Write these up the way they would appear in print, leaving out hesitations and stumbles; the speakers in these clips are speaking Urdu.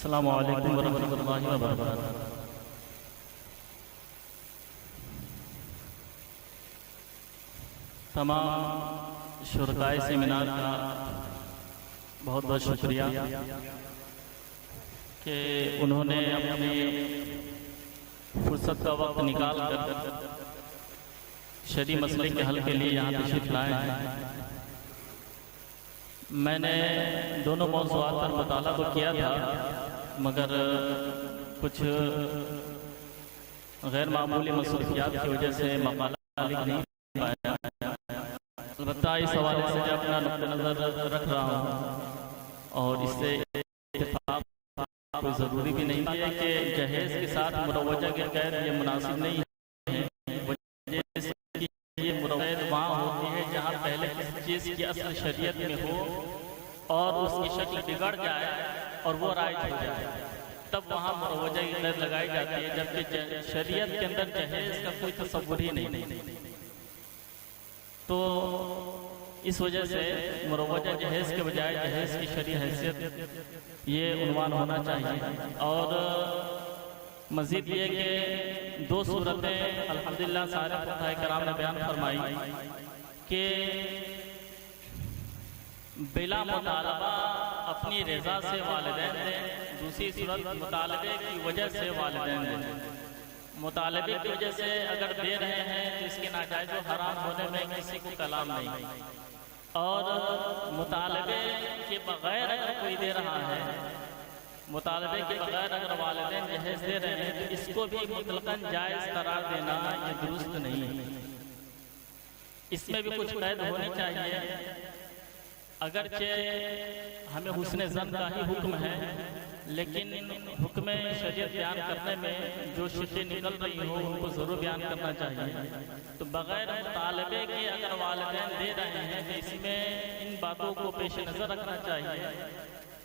السلام علیکم ورحمۃ اللہ وبرکاتہ۔ تمام شرکائے سیمینار کا بہت بہت شکریہ کہ انہوں نے اپنی فرصت کا وقت نکال کر شرعی مسئلے کے حل کے لیے یہاں تشریف لائے ہیں۔ میں نے دونوں موضوعات پر مطالعہ تو کیا تھا، مگر کچھ غیر معمولی مصروفیات کی وجہ سے مقالہ لکھ نہیں پایا۔ البتہ اس حوالے سے میں اپنا نقطہ نظر رکھ رہا ہوں، اور اس سے اتفاق کوئی ضروری بھی نہیں ہے کہ جہیز کے ساتھ مروجہ کے قید یہ مناسب نہیں ہے۔ وجہ سے یہ مروجہ وہاں ہوتی ہے جہاں پہلے کسی چیز کی اصل شریعت میں ہو اور اس کی شکل بگڑ جائے اور وہ رائج ہو جائے، تب وہاں مروجہ کی قید لگائی جاتی ہے، جبکہ شریعت کے اندر جہیز کا کوئی تصور ہی نہیں۔ تو اس وجہ سے مروجہ جہیز کے بجائے جہیز کی شرعی حیثیت یہ عنوان ہونا چاہیے۔ اور مزید یہ کہ دو صورتیں الحمدللہ سارے فقہاء کرام نے بیان فرمائی کہ بلا مطالبہ اپنی رضا سے والدین دیں، دوسری صورت مطالبے کی وجہ سے والدین دیں۔ مطالبے کی وجہ سے اگر دے رہے ہیں تو اس کے ناجائز و حرام ہونے میں کسی کو کلام نہیں، اور مطالبے کے بغیر اگر کوئی دے رہا ہے، مطالبے کے بغیر اگر والدین جہیز دے رہے ہیں تو اس کو بھی مطلقاً جائز قرار دینا یہ درست نہیں ہے۔ اس میں بھی کچھ قید ہونی چاہیے، اگرچہ ہمیں حسن ظن کا ہی حکم ہے، لیکن حکم شریعت بیان کرنے میں جو شکیں نکل رہی ہو ان کو ضرور بیان کرنا چاہیے۔ تو بغیر مطالبے کے اگر والدین دے رہے ہیں تو اس میں ان باتوں کو پیش نظر رکھنا چاہیے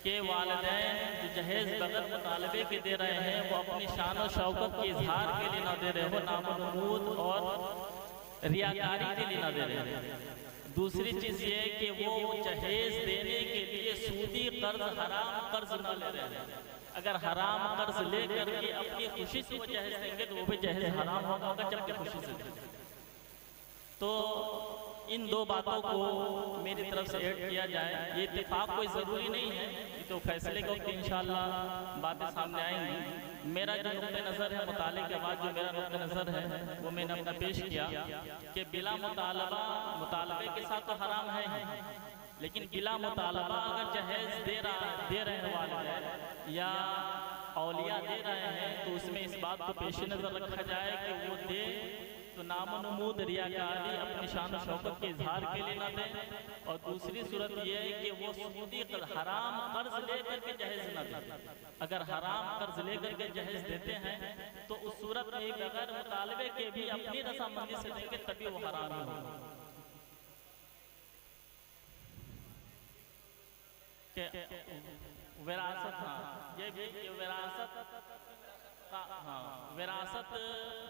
کہ والدین جو جہیز بغیر مطالبے کے دے رہے ہیں وہ اپنی شان و شوکت کے اظہار کے لیے نہ دے رہے ہو، نام و نمود اور ریاکاری کے لیے نہ دے رہے ہیں۔ دوسری چیز یہ کہ وہ جہیز دینے کے لیے سودی قرض، حرام قرض نہ لے رہے ہیں۔ اگر حرام قرض لے کر کے اپنی خوشی سے وہ جہیز دیں گے تو وہ بھی جہیز حرام ہوگا جبکہ خوشی سے دیں گے۔ تو ان دو باتوں کو میری طرف سے ایڈ کیا جائے۔ یہ اتفاق کوئی ضروری نہیں ہے، یہ تو فیصلے کا وقت انشاءاللہ باتیں سامنے آئیں گی۔ میرا جو نقطہ نظر ہے، مطالعے کے بعد جو میرا نقطہ نظر ہے وہ میں نے اپنا پیش کیا کہ بلا مطالبہ، مطالبے کے ساتھ تو حرام ہے ہی، لیکن بلا مطالبہ اگر جہیز دے رہے ہیں والدین یا اولیاء دے رہے ہیں تو اس میں اس بات کو پیش نظر رکھا جائے کہ وہ دے تو نام و نمود، ریاکاری، اپنی شان و شوکت کے اظہار کے لیے نہ دیں، اور دوسری صورت یہ ہے کہ وہ سودی حرام قرض لے کر کے جہیز نہ دیں۔ اگر حرام قرض لے کر کے جہیز دیتے ہیں تو اس صورت میں بغیر مطالبے کے بھی اپنی رضامندی سے دیں گے، تبھی وہ حرام ہی ہوگا۔ کہ وراثت، یہ بھی کہ وراثت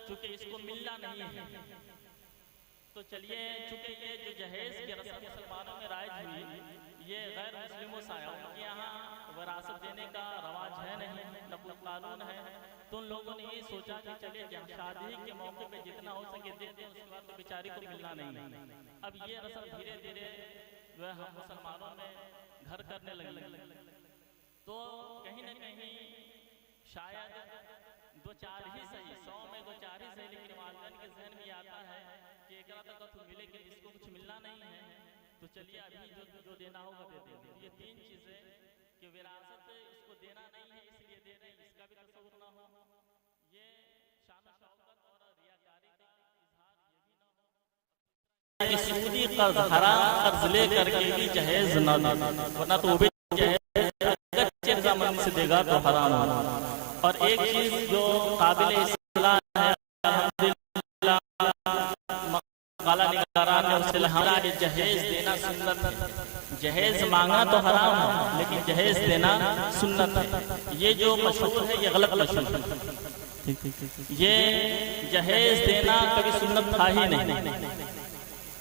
چونکہ اس کو ملنا نہیں ہے، تو چلیے چونکہ یہ جو جہیز کی رسم مسلمانوں میں رائج ہوئی یہ غیر مسلموں سے آیا، ان کے یہاں وراثت دینے کا رواج ہے نہیں، نہ کوئی قانون ہے، تو ان لوگوں نے یہ سوچا کہ چلے شادی کے موقع پہ جتنا ہو سکے دیتے ہیں، اس کے بعد تو بیچاری کو ملنا نہیں۔ اب یہ رسم دھیرے دھیرے جو ہے ہم مسلمانوں میں گھر کرنے لگے، تو کہیں نہ کہیں شاید دو چار ہی صحیح، 100 میں دو چار ہی صحیح، لیکن والدین کے ذہن میں آتا ہے کہ ایک رات تک تو ملے کہ اس کو کچھ ملنا نہیں ہے، تو چلیے ابھی جو دینا ہوگا دے دیں گے۔ یہ تین چیزیں کہ وراثت اس کو دینا نہیں ہے اس لیے دے رہے ہیں، اس کا بھی تصور نہ ہو، یہ شان و شوکت اور ریاکاری کا اظہار یہ بھی نہ ہو، کہ سودی قرض، حرام قرض لے کر کے بھی جہیز نہ دیں، ورنہ تو وہ بھی جہیز اگر رضامندی سے دے گا تو حرام ہوگا۔ اور ایک چیز جو قابل اصلاح ہے، الحمدللہ مقالہ نگاران نے اس سے لہٰذا کہ جہیز دینا سنت ہے، جہیز مانگنا تو حرام ہے لیکن جہیز دینا سنت ہے۔ یہ جو مشہور ہے یہ غلط مشہور ہے، یہ جہیز دینا کبھی سنت تھا ہی نہیں۔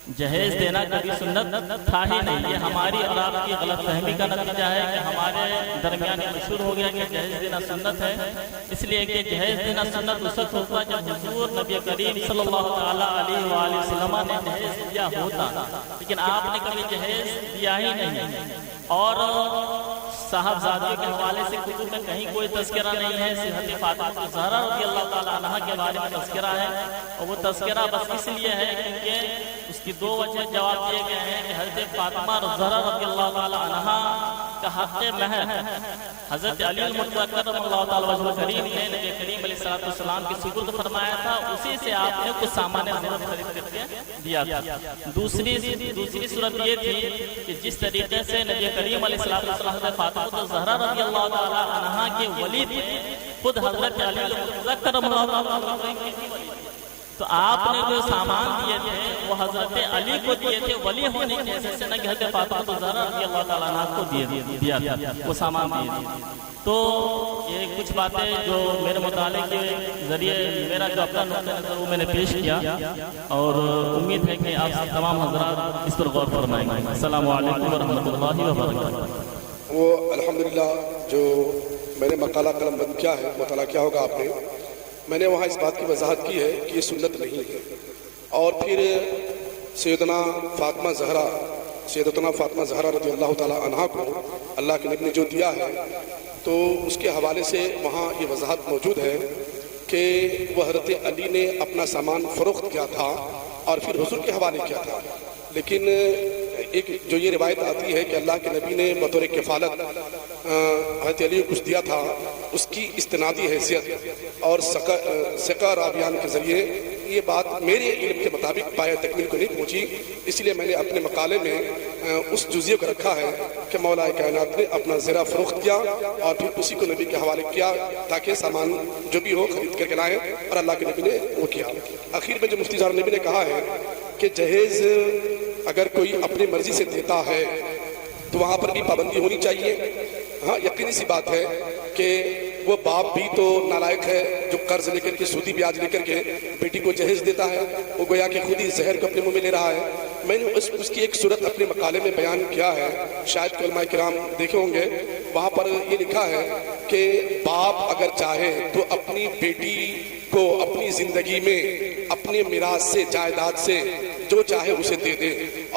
جہیز دینا کبھی سنت تھا ہی نہیں. یہ ہماری اور آپ کی غلط فہمی کا نتیجہ ہے کہ ہمارے درمیان مشہور ہو گیا کہ جہیز دینا سنت ہے. اس لیے کہ جہیز دینا سنت اس وقت ہوتا جب حضور نبی کریم صلی اللہ علیہ وآلہ وسلم نے جہیز دیا ہوتا, لیکن آپ نے کبھی جہیز دیا ہی نہیں. اور صاحبزادیوں کے حوالے سے کتب میں کہیں کوئی تذکرہ نہیں ہے. حضرت فاطمہ زہرا رضی اللہ تعالیٰ عنہ کے بارے میں تذکرہ ہے, اور وہ تذکرہ بس اس لیے ہے کیونکہ اس کی دو وجہ جواب دیے گئے ہیں کہ حضرت فاطمہ زہرا رضی اللہ تعالیٰ عنہ کا حق مہر حضرت علی المرتضیٰ کرم اللہ تعالیٰ وجہ کریم نے نبی کریم علیہ السلام کی سپرد فرمایا تھا. اسی سے آپ نے کچھ سامان زینت خرید کر کے دیا تھا. دوسری صورت یہ تھی کہ جس طریقے سے نبی کریم علیہ السلام حضرت فاطمہ زہرا رضی اللہ تعالیٰ عنہ کے ولی تھے, خود حضرت علی المرتضیٰ کرم اللہ تعالیٰ تو آپ نے جو سامان دیے تھے وہ حضرت علی کو دیے تھے ولی ہونے کی حیثیت سے, نہ کہ حضرت فاطمہ زہرا رضی اللہ تعالیٰ عنہ کو دیا تھا وہ سامان دیے تھے. تو یہ کچھ باتیں جو میرے مطالعے کے ذریعے میرا جو اپنا نقطہ نظر وہ میں نے پیش کیا, اور امید ہے کہ آپ تمام حضرات اس پر غور فرمائیں گے. السلام علیکم ورحمۃ اللہ وبرکاتہ. وہ الحمدللہ جو میں نے مقالہ قلم بند کیا ہے, مطالعہ کیا ہوگا آپ نے, میں نے وہاں اس بات کی وضاحت کی ہے کہ یہ سنت نہیں ہے. اور پھر سیدتنا فاطمہ زہرا رضی اللہ تعالیٰ عنہ کو اللہ کے نبی نے جو دیا ہے, تو اس کے حوالے سے وہاں یہ وضاحت موجود ہے کہ وہ حضرت علی نے اپنا سامان فروخت کیا تھا اور پھر حضور کے حوالے کیا تھا. لیکن ایک جو یہ روایت آتی ہے کہ اللہ کے نبی نے بطور کفالت حضرت علی کو کچھ دیا تھا, اس کی استنادی حیثیت اور سقہ رابیان کے ذریعے یہ بات میرے علم کے مطابق پایہ تکمیل کو نہیں پہنچی. اس لیے میں نے اپنے مقالے میں اس جزیے کو رکھا ہے کہ مولا کائنات نے اپنا زرہ فروخت کیا اور پھر اسی کو نبی کے حوالے کیا تاکہ سامان جو بھی ہو خرید کر کے لائیں, اور اللہ کے نبی نے وہ کیا. آخر میں جو مفتی زہرا نبی نے کہا ہے کہ جہیز اگر کوئی اپنی مرضی سے دیتا ہے تو وہاں پر بھی پابندی ہونی چاہیے. ہاں یقینی سی بات ہے کہ وہ باپ بھی تو نالائق ہے جو قرض لے کر کے سودی بیاج لے کر کے بیٹی کو جہیز دیتا ہے, وہ گویا کہ خود ہی زہر کو اپنے منہ میں لے رہا ہے. میں نے اس کی ایک صورت اپنے مقالے میں بیان کیا ہے, شاید علماء کرام دیکھے ہوں گے. وہاں پر یہ لکھا ہے کہ باپ اگر چاہے تو اپنی بیٹی کو اپنی زندگی میں اپنے میراث سے, جائیداد سے جو چاہے اسے دے دے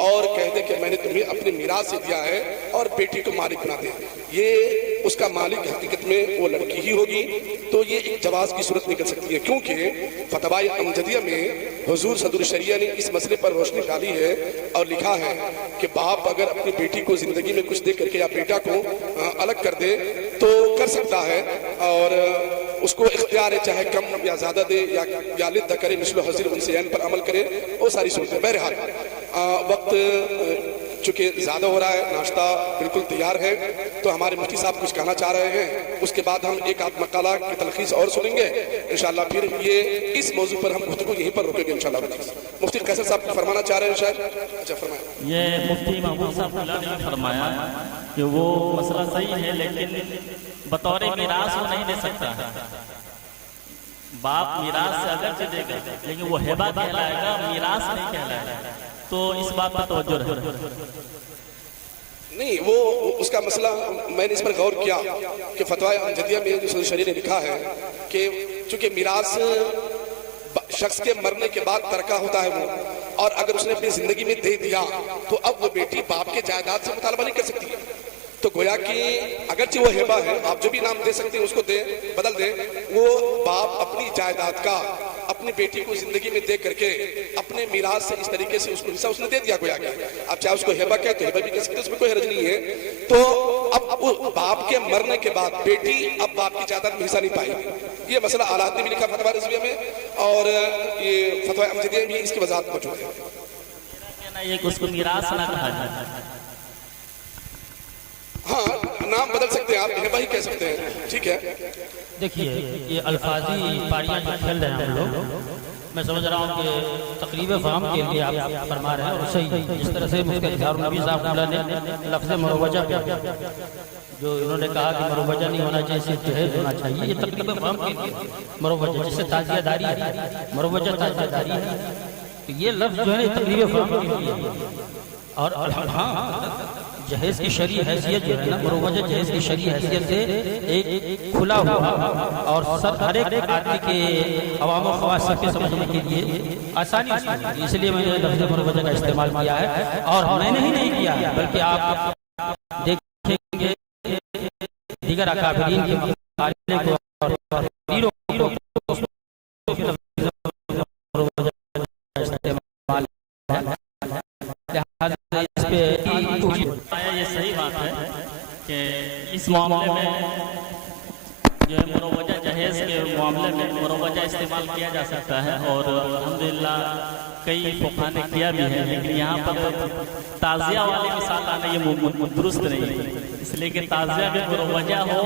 اور کہہ دے کہ میں نے تمہیں اپنے میراث سے دیا ہے, اور بیٹی کو مالک بنا دے. یہ اس کا مالک حقیقت میں وہ لڑکی ہی ہوگی. تو یہ ایک جواز کی صورت نکل سکتی ہے, کیونکہ فتاوی امجدیہ میں حضور صدر الشریعہ نے اس مسئلے پر روشنی ڈالی ہے اور لکھا ہے کہ باپ اگر اپنی بیٹی کو زندگی میں کچھ دے کر کے یا بیٹا کو الگ کر دے تو کر سکتا ہے, اور اس کو اختیار ہے چاہے کم یا زیادہ دے یا للذکر مثل حظ الانثیین پر عمل کرے, وہ ساری صورتیں. بہرحال وقت چونکہ زیادہ ہو رہا ہے, ناشتہ بالکل تیار ہے, تو ہمارے مفتی صاحب کچھ کہنا چاہ رہے ہیں. اس کے بعد ہم ایک آدھ مقالہ کی تلخیص اور سنیں گے انشاءاللہ. پھر یہ اس موضوع پر ہم گفتگو یہیں پر روکیں گے انشاءاللہ. مفتی قیصر صاحب فرمانا چاہ رہے ہیں شاید. اچھا فرمائیں. یہ مفتی محمود صاحب نے فرمایا کہ وہ مسئلہ صحیح ہے, لیکن بطور میراث وہ نہیں دے سکتا ہے. باپ میراث سے اگرچہ دے گا لیکن وہ ہبہ کہلائے گا, میراث نہیں کہلائے گا. تو اس بات پر توجہ رہے. نہیں, وہ اس کا مسئلہ میں نے اس پر غور کیا کہ فتویٰ امجدیہ میں جو صدر شریعہ نے لکھا ہے کہ چونکہ میراث شخص کے مرنے کے بعد ترکہ ہوتا ہے وہ, اور اگر اس نے اپنی زندگی میں دے دیا تو اب وہ بیٹی باپ کے جائیداد سے مطالبہ نہیں کر سکتی. تو گویا کہ اگرچہ وہ ہبہ ہے, آپ جو بھی نام دے سکتے ہیں اس کو دیں, بدل دیں, وہ باپ اپنی جائیداد کا اپنی بیٹی کو زندگی میں دے کر کے اپنے میراث سے اس طریقے سے اس کو حصہ اس نے دے دیا. گویا کہ اب چاہے اس کو ہبہ کہے تو ہبہ بھی کہہ سکتے, اس میں کوئی حرج نہیں ہے. تو اب باپ کے مرنے کے بعد بیٹی اب باپ کی جائیداد میں حصہ نہیں پائے گی. یہ مسئلہ آلات نے بھی لکھا فتویٰ رضویہ میں, اور یہ فتویٰ امجدیہ میں بھی اس کی وضاحت موجود ہے. یہ اس کو میراث نہ کہا جائے. ہاں نام بدل سکتے ہیں آپ, ہبہ ہی کہہ سکتے ہیں, ٹھیک ہے. دیکھیے یہ الفاظی پاریاں جو کھیل رہے ہیں ہم لوگ, میں سمجھ رہا ہوں کہ تقریب فہم کے لیے آپ فرما رہے ہیں, اور صحیح جس طرح سے مفتی اظہار النبی صاحب نے لفظ مروجہ جو انہوں نے کہا کہ مروجہ نہیں ہونا چاہیے, صرف جہیز ہونا چاہیے. یہ تقریب فہم کے لیے مروجہ جس سے تازیہ داری ہے, مروجہ تازیہ داری ہے. تو یہ لفظ جو ہے تقریب فراہم کے لیے اور ہاں جہیز کی شرعی حیثیت جو ہے نا مروجہ جہیز کی شرعی حیثیت سے ایک کھلا ہوا اور ہر ایک آدمی کے عوام و خواص سب کے سمجھنے کے لیے آسانی ہوتی ہے، اس لیے میں نے لفظ مروجہ کا استعمال کیا ہے، اور میں نے ہی نہیں کیا بلکہ آپ دیکھیں گے دیگر اکابرین کے مقالے کو اور پیروں کو یہ صحیح بات ہے کہ اس معاملے میں جو ہے مروجہ جہیز کے معاملے میں مروجہ استعمال کیا جا سکتا ہے، اور الحمدللہ کئی فقہاء نے کیا بھی ہے، لیکن یہاں پر تعزیہ والی مثال آنا یہ درست نہیں ہے، اس لیے کہ تعزیہ بھی مروجہ ہو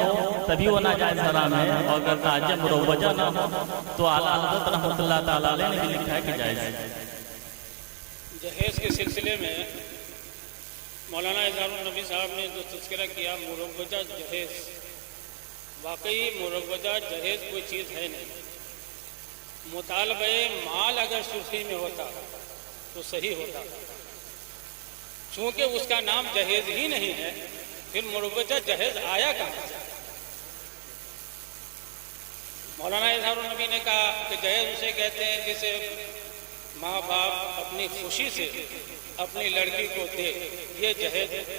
تبھی وہ ناجائز حرام ہے، اور اگر تعزیہ مروجہ نہ ہو تو اعلیٰ حضرت رحمۃ اللہ تعالیٰ علیہ نے بھی لکھا ہے کہ جائز ہے۔ جہیز کے سلسلے میں مولانا اظہار النبی صاحب نے جو تذکرہ کیا مروجہ جہیز، واقعی مروجہ جہیز کوئی چیز ہے نہیں۔ مطالبہ مال اگر سرخی میں ہوتا تو صحیح ہوتا، چونکہ اس کا نام جہیز ہی نہیں ہے، پھر مروجہ جہیز آیا کہاں سے؟ مولانا اظہار النبی نے کہا کہ جہیز اسے کہتے ہیں جسے ماں باپ اپنی خوشی سے اپنی لڑکی کو دے، یہ جہیز ہے۔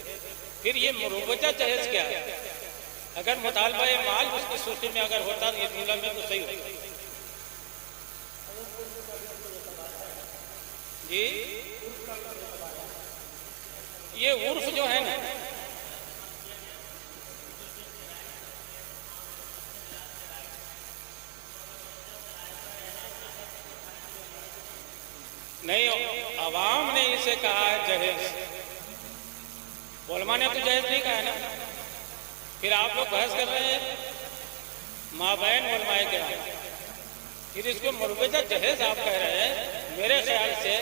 پھر یہ مروجہ جہیز کیا ہے؟ اگر مطالبہ مال اس کی سرخی میں اگر ہوتا یہ جملہ میں تو صحیح ہوتا۔ جی یہ عرف جو ہے نا، نہیں عوام نے اسے کہا ہے جہیز، علماء نے تو جہیز نہیں کہا ہے نا۔ پھر آپ لوگ بحث کر رہے ہیں مابین علماء کرام، پھر اس کو مروجہ جہیز آپ کہہ رہے ہیں۔ میرے خیال سے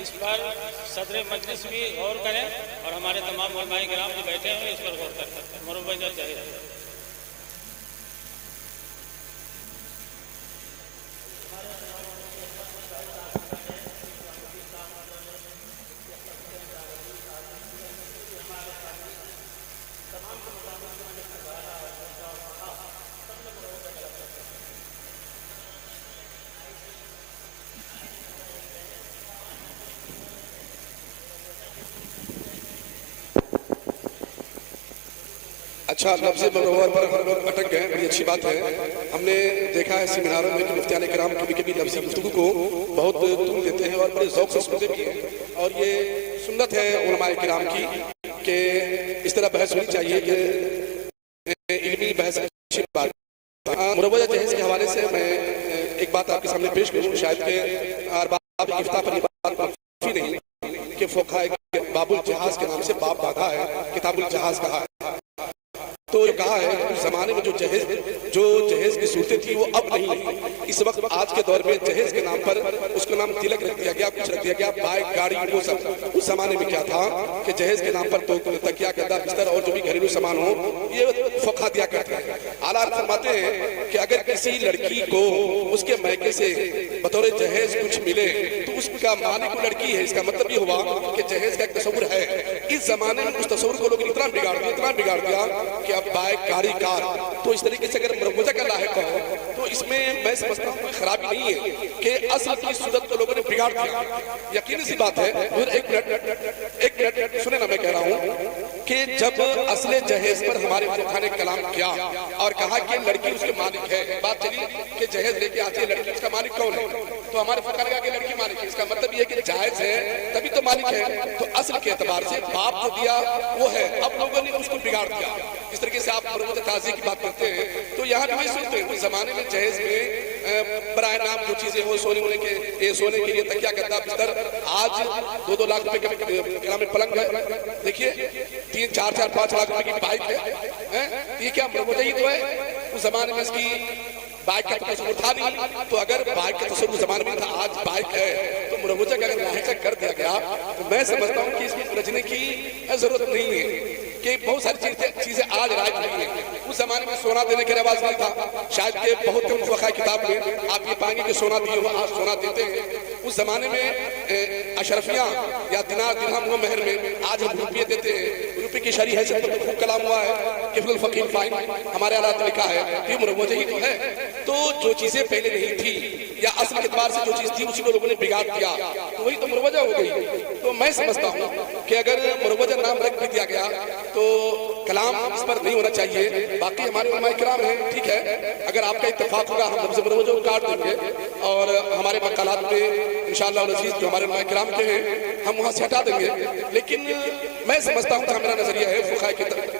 اس پر صدر مجلس بھی غور کریں اور ہمارے تمام علماء کرام جو بیٹھے ہیں اس پر غور کریں۔ مروجہ جہیز اچھا، لفظ منور پر ہم لوگ اٹک گئے، بڑی اچھی بات ہے۔ ہم نے دیکھا ہے سیمیناروں میں کہ مفتیان کرام کبھی کبھی لفظی گفتگو کو بہت طول دیتے ہیں اور بڑے ذوق سے سنتے بھی ہیں، اور یہ سنت ہے علماء کرام کی کہ اس طرح بحث ہونی چاہیے کہ علمی بحث اچھی بات۔ مروجہ جہیز کے حوالے سے میں ایک بات آپ کے سامنے پیش کروں، شاید کہ ارباب افتاء پر یہ بات کافی نہیں کہ فقہاء باب الجہاز کے نام سے باب باندھا ہے، کتاب الجہاز کہا ہے، تو یہ کہا ہے کہ اس زمانے میں جو جہیز کی صورتیں تھی وہ اب نہیں ہے۔ اس وقت آج کے دور میں جہیز کے نام پر اس کو نام تلک رکھ دیا گیا، کچھ رکھ دیا گیا، بائک گاڑی وہ سب۔ اس زمانے میں کیا تھا کہ جہیز کے نام پر تو تکیہ گدا بستر اور جو بھی گھریلو سامان ہو یہ فقہاء دیا کرتے ہیں۔ اعلیٰ فرماتے ہیں کہ اگر کسی لڑکی کو اس کے میکے سے بطور جہیز کچھ ملے تو اس کا مالک وہ لڑکی ہے، اس کا مطلب یہ ہوا کہ جہیز کا ایک تصور ہے۔ اس زمانے میں اس تصور کو لوگ اتنا بگاڑ دیا کہ اب بائک گاڑی کار، تو اس طریقے سے اگر مروجہ کا لاحق ہو تو اس میں میں سمجھتا ہوں کوئی خرابی نہیں ہے کہ اصل کی صورت کو لوگوں نے بگاڑ دیا۔ یقینی سی بات ہے، ایک منٹ سنیں نا، میں کہہ رہا ہوں کہ جب اصل جہیز پر ہمارے فقہاء نے کلام کیا اور کہا کہ لڑکی اس کے مالک ہے، بات چلی کہ جہیز لے کے آتی ہے لڑکی، اس کا مالک کون ہے؟ تو ہمارے فقہاء نے کہا کہ لڑکی مالک ہے، اس کا مطلب یہ ہے کہ جائز ہے تبھی تو مالک ہے۔ تو اصل کے اعتبار سے باپ جو دیا وہ ہے، اب لوگوں نے اس کو بگاڑ دیا۔ اس طریقے سے آپ مروجہ تعزیہ کی بات کرتے ہیں تو یہاں بھی سنتے ہیں اس زمانے میں جہیز میں برائے نام جو چیزیں ہو سونے کے لیے تکیہ گدا بستر، آج 2-2 لاکھ روپے کا گرام پلنگ ہے، دیکھیے 3-4-5 لاکھ روپے کی بائک ہے، یہ کیا مروجہ ہی تو ہے؟ اس زمانے میں اس کی بائک کا تصور تھا نہیں، تو اگر بائک کا تصور اس زمانے میں تھا، آج بائک ہے، تو مروجہ کا اگر لاحقہ کر دیا گیا تو میں سمجھتا ہوں کہ اس میں رجنے کی ضرورت نہیں ہے کہ بہت ساری چیزیں آج رائج نہیں ہیں۔ اس زمانے میں سونا دینے کے رواج نہیں تھا. شاید کہ بہت کم فقہ کتاب میں آپ یہ پائیں گے کہ سونا دیے ہو آج سونا دیتے ہیں. اس زمانے میں اشرفیاں یا دینار درہم و مہر میں آج ہم روپیے دیتے ہیں. روپے کی شرعی حیثیت پر خوب کلام ہوا ہے. کفل الفقیر فائن ہمارے آلات میں لکھا ہے یہ مروجہ ہی تو ہے. تو جو چیزیں پہلے نہیں تھی یا اصل کے اعتبار سے جو چیز تھی اسی کو لوگوں نے بگاڑ دیا تو وہی تو مروجہ ہو گئی. تو میں سمجھتا ہوں کہ اگر مروجہ نام رکھ بھی دیا گیا تو کلام اس پر نہیں ہونا چاہیے. باقی ہمارے علماء کرام ہیں, ٹھیک ہے, اگر آپ کا اتفاق ہوگا ہم لفظ مروجہ کو کاٹ دیں گے اور ہمارے مقالات میں انشاءاللہ العزیز جو ہمارے علماء کرام کے ہیں ہم وہاں سے ہٹا دیں گے. لیکن میں سمجھتا ہوں کہ میرا نظریہ ہے فقہاء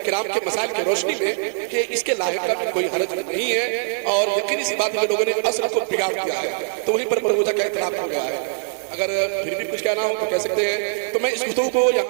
کرام کے مسائل کی روشنی میں کہ اس کے لاحق کا کوئی حرج نہیں ہے اور یقینی سی بات ہے کہ لوگوں نے اصل کو بگاڑ دیا ہے تو وہیں پر مروجہ کا اطلاق ہو گیا ہے. اگر پھر بھی کچھ کہنا ہو تو کہہ سکتے ہیں. تو میں اس گفتگو کو